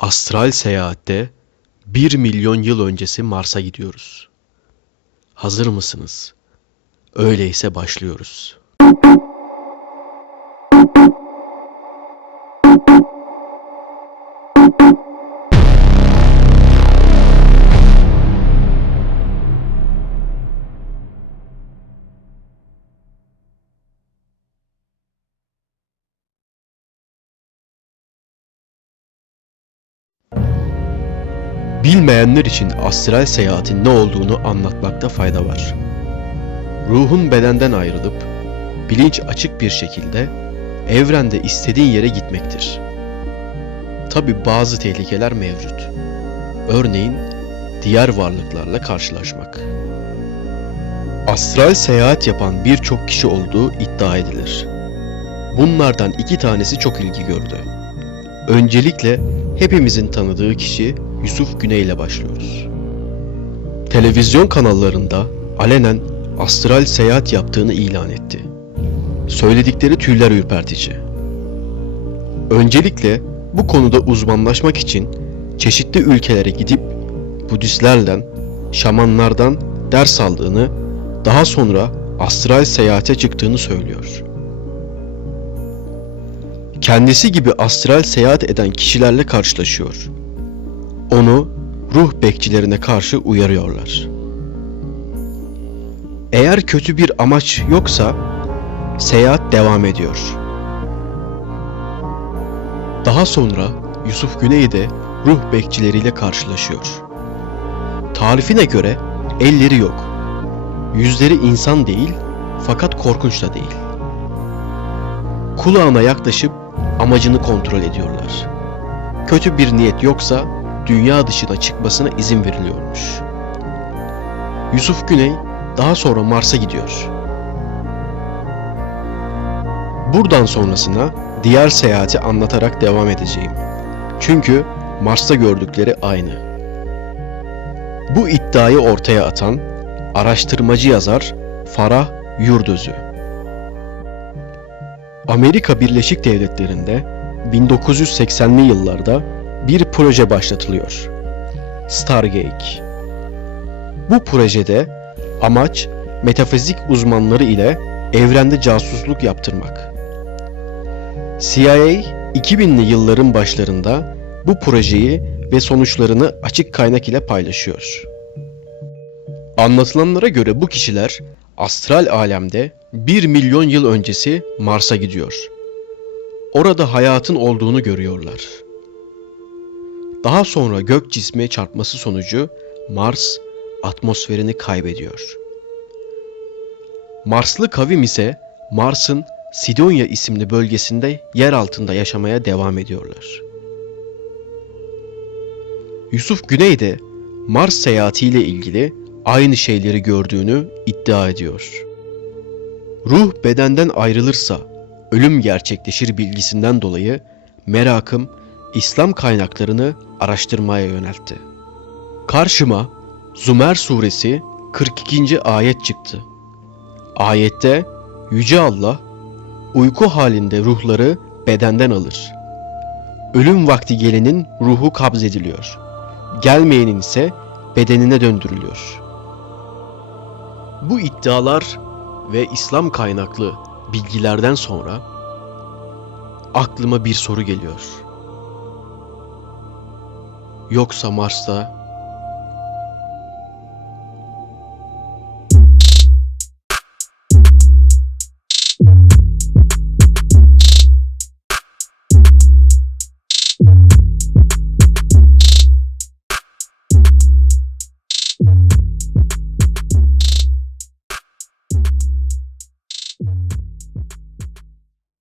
Astral seyahatte 1 milyon yıl öncesi Mars'a gidiyoruz. Hazır mısınız? Öyleyse başlıyoruz. Bilmeyenler için astral seyahatin ne olduğunu anlatmakta fayda var. Ruhun bedenden ayrılıp bilinç açık bir şekilde evrende istediğin yere gitmektir. Tabi bazı tehlikeler mevcut. Örneğin diğer varlıklarla karşılaşmak. Astral seyahat yapan birçok kişi olduğu iddia edilir. Bunlardan iki tanesi çok ilgi gördü. Öncelikle hepimizin tanıdığı kişi Yusuf Güney ile başlıyoruz. Televizyon kanallarında alenen astral seyahat yaptığını ilan etti. Söyledikleri tüyler ürpertici. Öncelikle bu konuda uzmanlaşmak için çeşitli ülkelere gidip Budistlerden, şamanlardan ders aldığını, daha sonra astral seyahate çıktığını söylüyor. Kendisi gibi astral seyahat eden kişilerle karşılaşıyor onu ruh bekçilerine karşı uyarıyorlar. Eğer kötü bir amaç yoksa seyahat devam ediyor. Daha sonra Yusuf Güney de ruh bekçileriyle karşılaşıyor. Tarifine göre elleri yok. Yüzleri insan değil fakat korkunç da değil. Kulağına yaklaşıp amacını kontrol ediyorlar. Kötü bir niyet yoksa dünya dışına çıkmasına izin veriliyormuş. Yusuf Güney daha sonra Mars'a gidiyor. Buradan sonrasına diğer seyahati anlatarak devam edeceğim. Çünkü Mars'ta gördükleri aynı. Bu iddiayı ortaya atan araştırmacı yazar Farah Yurdözü. Amerika Birleşik Devletleri'nde 1980'li yıllarda bir proje başlatılıyor. Stargate. Bu projede amaç metafizik uzmanları ile evrende casusluk yaptırmak. CIA 2000'li yılların başlarında bu projeyi ve sonuçlarını açık kaynak ile paylaşıyor. Anlatılanlara göre bu kişiler astral alemde 1 milyon yıl öncesi Mars'a gidiyor. Orada hayatın olduğunu görüyorlar. Daha sonra gök cismi çarpması sonucu Mars atmosferini kaybediyor. Marslı kavim ise Mars'ın Sidonia isimli bölgesinde yer altında yaşamaya devam ediyorlar. Yusuf Güney de Mars seyahatiyle ilgili aynı şeyleri gördüğünü iddia ediyor. Ruh bedenden ayrılırsa ölüm gerçekleşir bilgisinden dolayı merakım İslam kaynaklarını araştırmaya yöneltti. Karşıma Zümer suresi 42. ayet çıktı. Ayette Yüce Allah uyku halinde ruhları bedenden alır. Ölüm vakti gelenin ruhu kabzediliyor. Gelmeyenin ise bedenine döndürülüyor. Bu iddialar ve İslam kaynaklı bilgilerden sonra aklıma bir soru geliyor. Yoksa Mars'ta